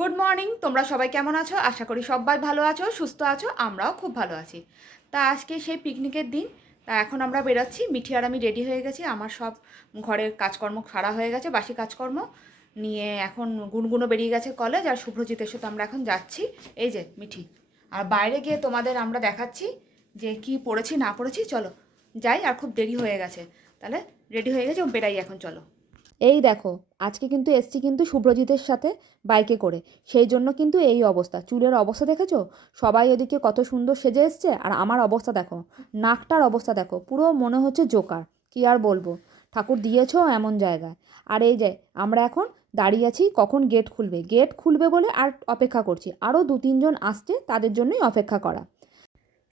Good morning. তোমরা সবাই কেমন আছো? আশা করি সবাই ভালো আছো, সুস্থ আছো। আমরাও খুব ভালো আছি। তা আজকে সেই পিকনিকের দিন। তা এখন আমরা বেরোচ্ছি। মিঠি আর আমি রেডি হয়ে গেছি। আমার সব ঘরের কাজকর্ম সারা হয়ে গেছে, বাসি কাজকর্ম নিয়ে এখন গুনগুনো বেরিয়ে গেছে কলেজ, আর শুভ্রজিতের সাথে আমরা এখন যাচ্ছি। এই যে মিঠি। আর বাইরে গিয়ে তোমাদের আমরা দেখাচ্ছি যে কি পড়েছি না পড়েছি। চলো যাই, আর খুব দেরি হয়ে গেছে। তাহলে রেডি হয়ে গেছে, বেরাই এখন, চলো। এই দেখো, আজকে কিন্তু এসছি কিন্তু শুভ্রজিতের সাথে বাইকে করে। সেই জন্য কিন্তু এই অবস্থা। চুলের অবস্থা দেখেছো? সবাই ওদিকে কত সুন্দর সেজে এসছে, আর আমার অবস্থা দেখো, নাকটার অবস্থা দেখো, পুরো মনে হচ্ছে জোকার। কি আর বলবো, ঠাকুর দিয়েছো এমন জায়গায়। আর এই যে আমরা এখন দাঁড়িয়ে আছি, কখন গেট খুলবে। গেট খুলবে বলে আর অপেক্ষা করছি। আরও 2-3 জন আসছে, তাদের জন্যই অপেক্ষা করা।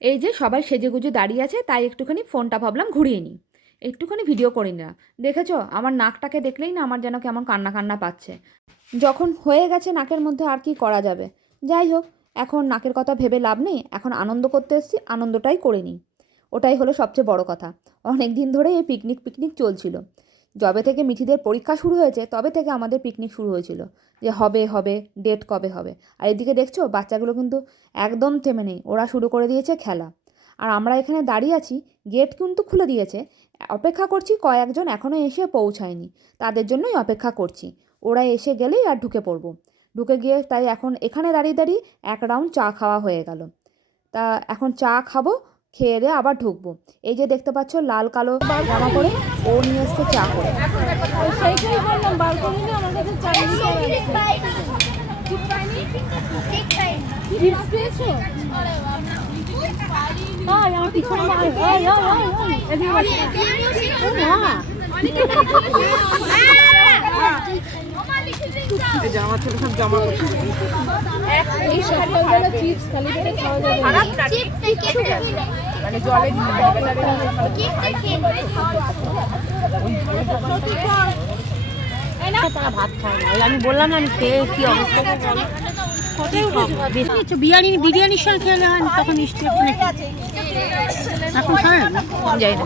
এই যে সবাই সেজেগুজে দাঁড়িয়ে আছে, তাই একটুখানি ফোনটা ভাবলাম ঘুরিয়ে নিই, একটুখানি ভিডিও করি না। দেখেছো আমার নাকটাকে দেখলেই না আমার যেন কেমন কান্না কান্না পাচ্ছে। যখন হয়ে গেছে নাকের মধ্যে আর কি করা যাবে। যাই হোক, এখন নাকের কথা ভেবে লাভ নেই, এখন আনন্দ করতে এসেছি, আনন্দটাই করে নিই। ওটাই হলো সবচেয়ে বড় কথা। অনেক দিন ধরে এই পিকনিক চলছিল। যবে থেকে মিঠিদের পরীক্ষা শুরু হয়েছে তবে থেকে আমাদের পিকনিক শুরু হয়েছিল, যে হবে হবে, ডেট কবে হবে। আর এদিকে দেখছো বাচ্চাগুলো কিন্তু একদম থেমে নেই, ওরা শুরু করে দিয়েছে খেলা। আর আমরা এখানে দাঁড়িয়ে আছি, গেট কিন্তু খুলে দিয়েছে। অপেক্ষা করছি, কয়েকজন এখনও এসে পৌঁছায়নি, তাদের জন্যই অপেক্ষা করছি। ওরা এসে গেলেই আর ঢুকে পড়বো। ঢুকে গিয়ে তাই এখন এখানে দাঁড়িয়ে দাঁড়িয়ে এক রাউন্ড চা খাওয়া হয়ে গেল। তা এখন চা খাবো, খেয়ে দিয়ে আবার ঢুকবো। এই যে দেখতে পাচ্ছ লাল কালো জামা পরে ও নিয়ে এসছে চা করে। জামা ছোট সব জমা করছি। মানে জলে তারা ভাত খায় না। আমি বললাম না আমি খেয়ে কি অবস্থা। বিরিয়ানির সঙ্গে খেলে হয় তখন মিষ্টি এখন খায় যাই না।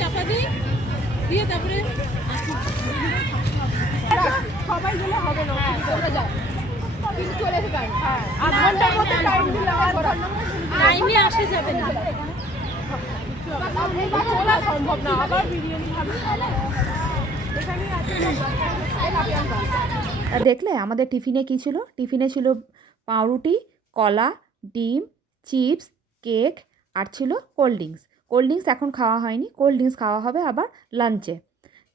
চাপা দিই দিয়ে তারপরে সবাই গেলে হবে না, যাও চলে আসবে। আধ ঘন্টার মধ্যে টাইম দিলে টাইমে আসে যাবে না, চলা সম্ভব না। আবার বিরিয়ানি খাবে আর দেখলে আমাদের টিফিনে কী ছিল? টিফিনে ছিল পাউরুটি, কলা, ডিম, চিপস, কেক, আর ছিল কোল্ড ড্রিঙ্কস। কোল্ড ড্রিঙ্কস এখন খাওয়া হয়নি, কোল্ড ড্রিঙ্কস খাওয়া হবে আবার লাঞ্চে।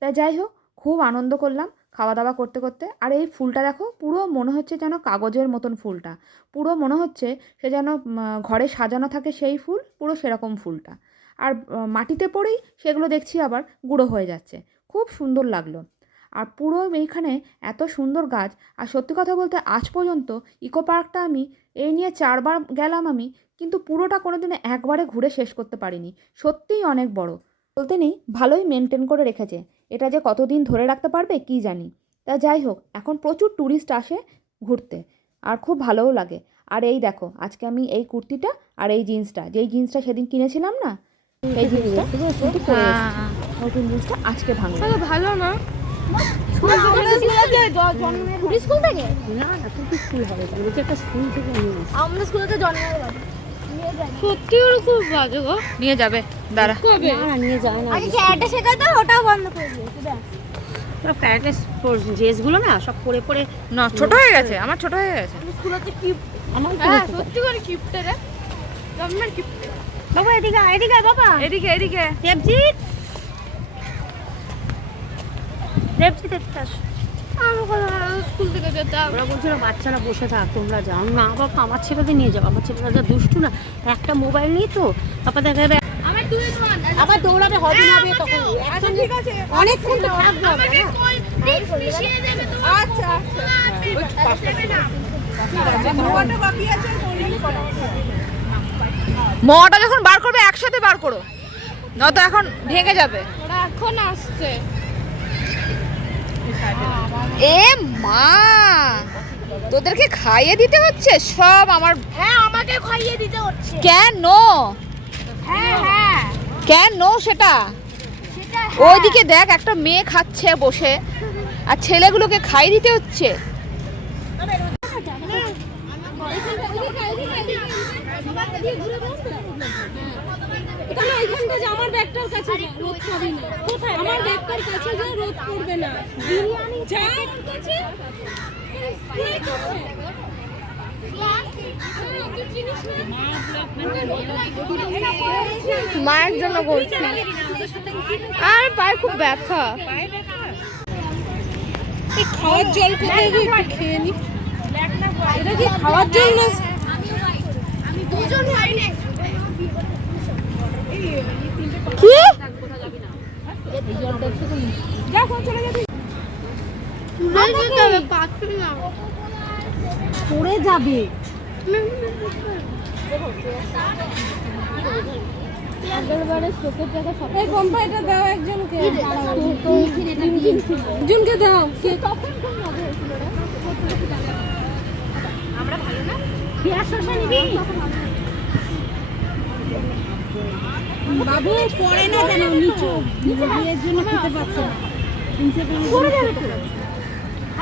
তা যাই হোক, খুব আনন্দ করলাম খাওয়া দাওয়া করতে করতে। আর এই ফুলটা দেখো, পুরো মনে হচ্ছে যেন কাগজের মতন ফুলটা, পুরো মনে হচ্ছে সে যেন ঘরে সাজানো থাকে সেই ফুল, পুরো সেরকম ফুলটা। আর মাটিতে পড়েই সেগুলো দেখছি আবার গুঁড়ো হয়ে যাচ্ছে। খুব সুন্দর লাগলো। আর পুরো এইখানে এত সুন্দর গাছ। আর সত্যি কথা বলতে আজ পর্যন্ত ইকো পার্কটা আমি এই নিয়ে 4বার গেলাম আমি, কিন্তু পুরোটা কোনো দিনে একবারে ঘুরে শেষ করতে পারিনি। সত্যিই অনেক বড়, বলতে নেই ভালোই মেনটেন করে রেখেছে। এটা যে কতদিন ধরে রাখতে পারবে কি জানি। তা যাই হোক, এখন প্রচুর ট্যুরিস্ট আসে ঘুরতে, আর খুব ভালোও লাগে। আর এই দেখো, আজকে আমি এই কুর্তিটা আর এই জিন্সটা, যেই জিন্সটা সেদিন কিনেছিলাম না, সেই জিন্সটা কিন্তু পরে এসেছি। নতুন জিন্সটা আজকে ভাঙলো। ভালো না স্কুল থেকে না না স্কুল হবে একটা স্কুল থেকে আমরা স্কুলে তো জন্মের বাড়ি সত্যি ওর খুব বাজে গো। নিয়ে যাবে, দাঁড়া। না নিয়ে যায় না। আগে ক্যারাটে শেখাতো, ওটাও বন্ধ করে দিয়েছে। ক্যারাটে ড্রেসগুলো না সব পরে পরে না, ছোট হয়ে গেছে, আমার ছোট হয়ে গেছে। স্কুলেতে কি আমার সত্যি করে কিপটে রে, জন্মের কিপটে। বাবা এদিকে এদিকে বাবা এদিকে এদিকে। দেবজিৎ দেবজিৎ এদিকে আস। স্কুল থেকে যেতাম, ওরা বলছিল বাচ্চারা বসে থাক, তোমরা যাও না। বাবা আমার ছেলেদের নিয়ে যাও, আমার ছেলেরা যা দুষ্টু না, একটা মোবাইল নিয়ে তো বাবা দেখা যাবে। আমার আবার দৌড়াবে হবে না হবে তখন আচ্ছা ঠিক আছে অনেকক্ষণ তো থাকবো আমরা না আচ্ছা মোয়াটা বাকি আছে মোয়াটা যখন বার করবে একসাথে বার করো, নয়তো এখন ভেঙে যাবে। ওরা এখন আসছে। এ মা, তোদেরকে খাইয়ে দিতে হচ্ছে সব আমার? হ্যাঁ আমাকে খাইয়ে দিতে হচ্ছে। কেন? হ্যাঁ হ্যাঁ কেন সেটা? সেটা ওইদিকে দেখ, একটা মেয়ে খাচ্ছে বসে আর ছেলেগুলোকে খাইয়ে দিতে হচ্ছে। আমার ব্যাগটার কাছে রোদ পাবি না। কোথায় আমার ব্যাগটার কাছে যে রোদ পড়বে না। বিরিয়ানি চায়ের কাছে মায়ের জন্য বলছি, আর পায়ে খুব ব্যথা। খাওয়ার জল কোথায় গিয়ে একটু খেয়ে নি। এটা কি খাওয়ার জল না? দুজন হয়নি। কি? পড়ে যাবে। এই কম্পাইটা দাও একজনকে, একজনকে দাও। বাবু পড়ে না যেন নিচু বিয়ের জন্য খেতে পারছে না। পড়ে যাবে তো।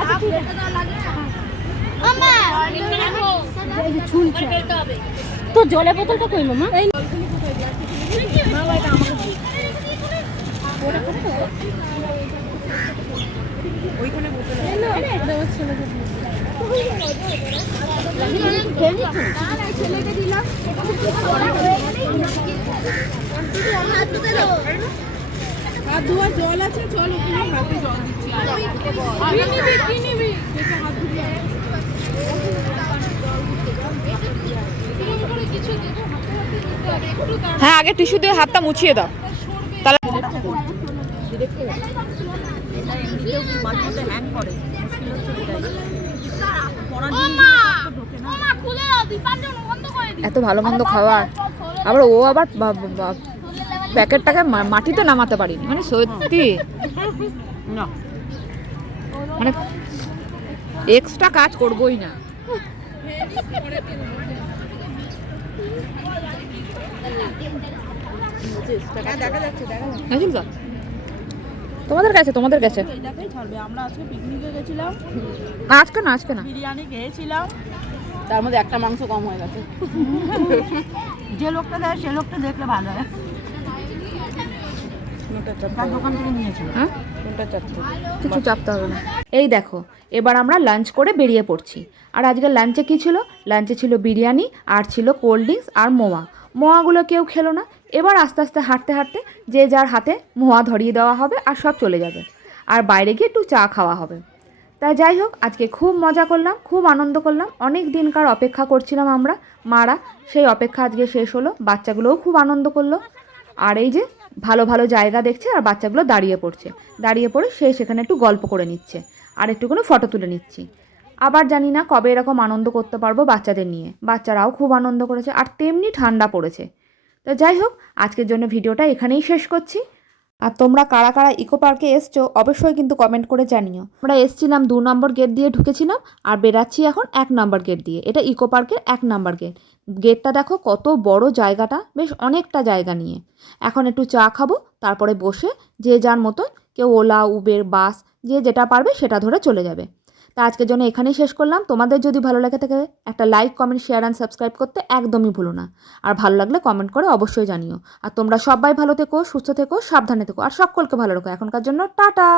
আচ্ছা ঠিক আছে মামা ছুলছে তো জলের বোতলটা কই মামা? ওইখানে বোতল ছেলেকে দিলাম। হাত ধোয়ার জল আছে, চল ওখানে হাতে জল দিচ্ছি। কি নিবি? হ্যাঁ, আগে টিস্যু দিয়ে হাতটা মুছিয়ে দাও, তাহলে এত ভালো মন্দ খাবার, আবার ও আবার প্যাকেটটাকে মাটিতে নামাতে পারিনি, মানে সত্যি না মানে এক্সট্রা কাজ করবোই না। দেখা যাচ্ছে বুঝলি তো? তোমাদের কাছে এটাতেই ছাড়বে। আমরা আজকে পিকনিকে গেছিলাম, আজকে না বিরিয়ানি খেয়েছিলাম, তার মধ্যে একটা মাংস কম হয়ে গেছে। যে লোকটা দেয় সে লোকটা দেখলে ভালো হয়। তার দোকান থেকে নিয়েছিল। হ্যাঁ, কিছু চাপতে হবে না। এই দেখো, এবার আমরা লাঞ্চ করে বেরিয়ে পড়ছি। আর আজকে লাঞ্চে কি ছিল? লাঞ্চে ছিল বিরিয়ানি, আর ছিল কোল্ড ড্রিঙ্কস আর মোয়াগুলো কেউ খেলো না। এবার আস্তে আস্তে হাঁটতে হাঁটতে যে যার হাতে মোয়া ধরিয়ে দেওয়া হবে আর সব চলে যাবে, আর বাইরে গিয়ে একটু চা খাওয়া হবে। তা যাই হোক, আজকে খুব মজা করলাম, খুব আনন্দ করলাম। অনেক দিনকার অপেক্ষা করছিলাম আমরা মারা, সেই অপেক্ষা আজকে শেষ হলো। বাচ্চাগুলোও খুব আনন্দ করলো। আর এই যে ভালো ভালো জায়গা দেখছে, আর বাচ্চাগুলো দাঁড়িয়ে পড়ে সে সেখানে একটু গল্প করে নিচ্ছে, আর একটুখানি ফটো তুলে নিচ্ছি। আবার জানি না কবে এরকম আনন্দ করতে পারবো বাচ্চাদের নিয়ে। বাচ্চারাও খুব আনন্দ করেছে, আর তেমনি ঠান্ডা পড়েছে। তো যাই হোক, আজকের জন্য ভিডিওটা এখানেই শেষ করছি। আর তোমরা কারা কারা ইকো পার্কে এসছো অবশ্যই কিন্তু কমেন্ট করে জানিও। আমরা এসছিলাম 2 নম্বর গেট দিয়ে ঢুকেছিলাম, আর বেরাচ্ছি এখন 1 নম্বর গেট দিয়ে। এটা ইকো পার্কের 1 নম্বর গেট। গেটটা দেখো কত বড়, জায়গাটা বেশ অনেকটা জায়গা নিয়ে। এখন একটু চা খাবো, তারপরে বসে যে যার মতন, কেউ ওলা, উবের, বাস, যে যেটা পারবে সেটা ধরে চলে যাবে। তা আজকের জন্য এখানেই শেষ করলাম। তোমাদের যদি ভালো লাগে থাকে একটা like, comment, share and subscribe করতে একদমই ভুলো না। আর ভালো লাগলে কমেন্ট করে অবশ্যই জানিও। আর তোমরা সবাই ভালো থেকো, সুস্থ থেকো, সাবধানে থেকো, আর সকলকে ভালো রাখো। এখনকার জন্য টাটা।